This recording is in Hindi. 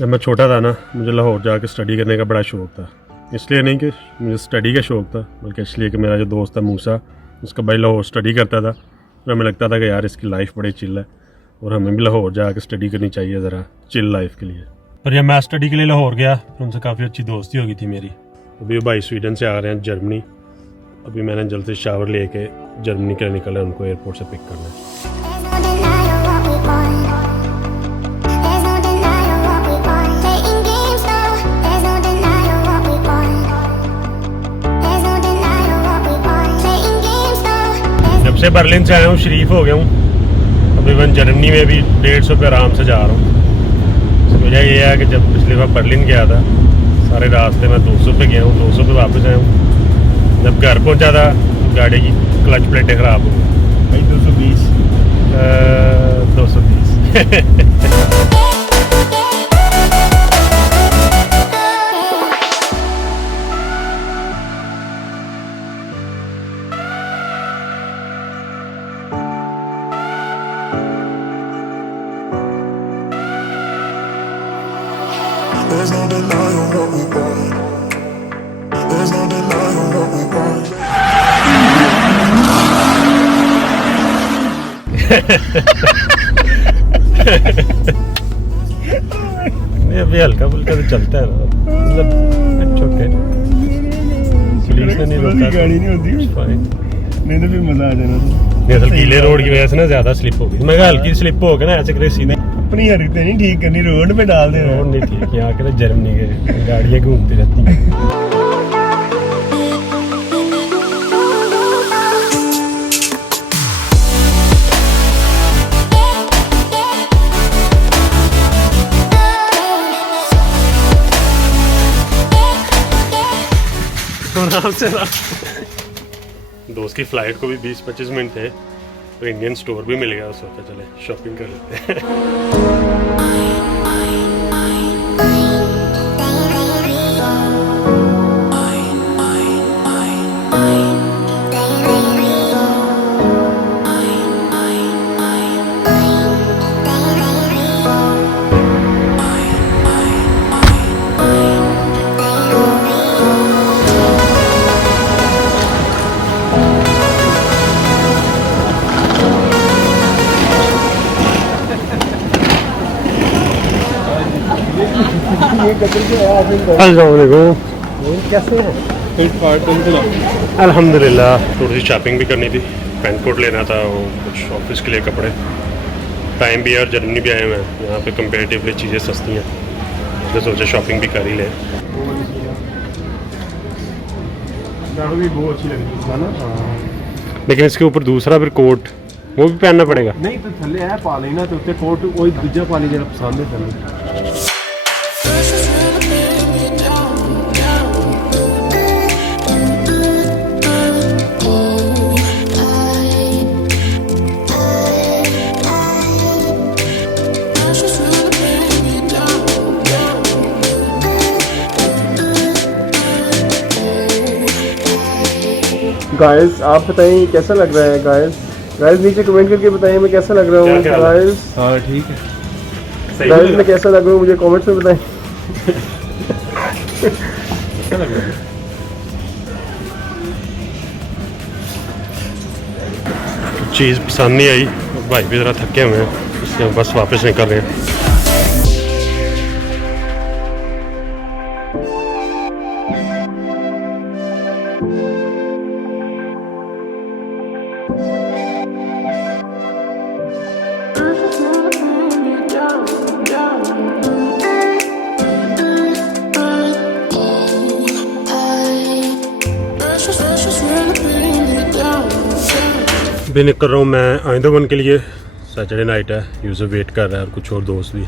जब मैं छोटा था ना, मुझे लाहौर जाकर स्टडी करने का बड़ा शौक़ था। इसलिए नहीं कि मुझे स्टडी का शौक़ था, बल्कि इसलिए कि मेरा जो दोस्त था मूसा, उसका भाई लाहौर स्टडी करता था और हमें लगता था कि यार इसकी लाइफ बड़ी चिल है और हमें भी लाहौर जाकर स्टडी करनी चाहिए ज़रा चिल लाइफ के लिए। पर जब मैं स्टडी के लिए लाहौर गया तो उनसे काफ़ी अच्छी दोस्ती हो गई थी मेरी। अभी वो भाई स्वीडन से आ रहे हैं जर्मनी। अभी मैंने जल्द से शावर लेके जर्मनी के लिए निकला, उनको एयरपोर्ट से पिक करना है। जब से बर्लिन से आया हूँ शरीफ हो गया हूँ। अभी मैं जर्मनी में भी 150 रुपये आराम से जा रहा हूँ। वजह यह है कि जब पिछली बार बर्लिन गया था सारे रास्ते में 200 पे गया हूँ, 200 पे वापस आया हूँ। जब घर पहुँचा था तो गाड़ी की क्लच प्लेटें ख़राब हो गई। भाई 220 There's no denying what we want. There's no denying what we want. नहीं अभी हल्का फुल्का तो चलता है ना, मतलब छोटे पुलिस ने नहीं रोका, गाड़ी नहीं होती नहीं तो फिर मजा आ जाना। नहीं असल गीले रोड की वजह से ना ज़्यादा स्लिप हो गई। मैं हल्की स्लिप हो गया ना, ऐसे करे सीधे अपनी हरकतें नहीं ठीक करनी, रोड पे डाल दे। रोड नहीं ठीक, यहाँ के जर्मनी के गाड़ियाँ घूमती रहती हैं। आराम से ना दोस्त की फ़्लाइट को भी 20-25 मिनट थे तो इंडियन स्टोर भी मिल गया, उस वक्त चले शॉपिंग कर लेते हैं। कैसे हैं? अल्हम्दुलिल्लाह। थोड़ी सी शॉपिंग भी करनी थी, पैंट कोट लेना था, वो कुछ ऑफिस के लिए कपड़े। टाइम भी है और जर्मनी भी आए हुए हैं, यहाँ पे कंपेरेटिवली चीज़ें सस्ती हैं, तो सोचा शॉपिंग भी कर ही लें। भी बहुत अच्छी लगी है ना, लेकिन इसके ऊपर दूसरा फिर कोट वो भी पहनना पड़ेगा। नहीं तो थले है पा लेना, तो उत्ते कोट कोई दूजा पा ली जरा पसंद है तेन। गाइस आप बताएं कैसा लग रहा है। गाइस नीचे कमेंट करके बताएं मैं कैसा लग रहा हूँ। गाइस हाँ ठीक है, गाइस मैं कैसा लग रहा हूँ मुझे कमेंट्स में बताएं। कैसा लग रहा है? चीज़ पसंद नहीं आई, भाई भी ज़रा थके हुए हैं, इसलिए बस वापस निकल रहे हैं। भी निकल रहा हूँ मैं आइंदा वन के लिए। सैटरडे नाइट है, यूज़र वेट कर रहा है और कुछ और दोस्त भी।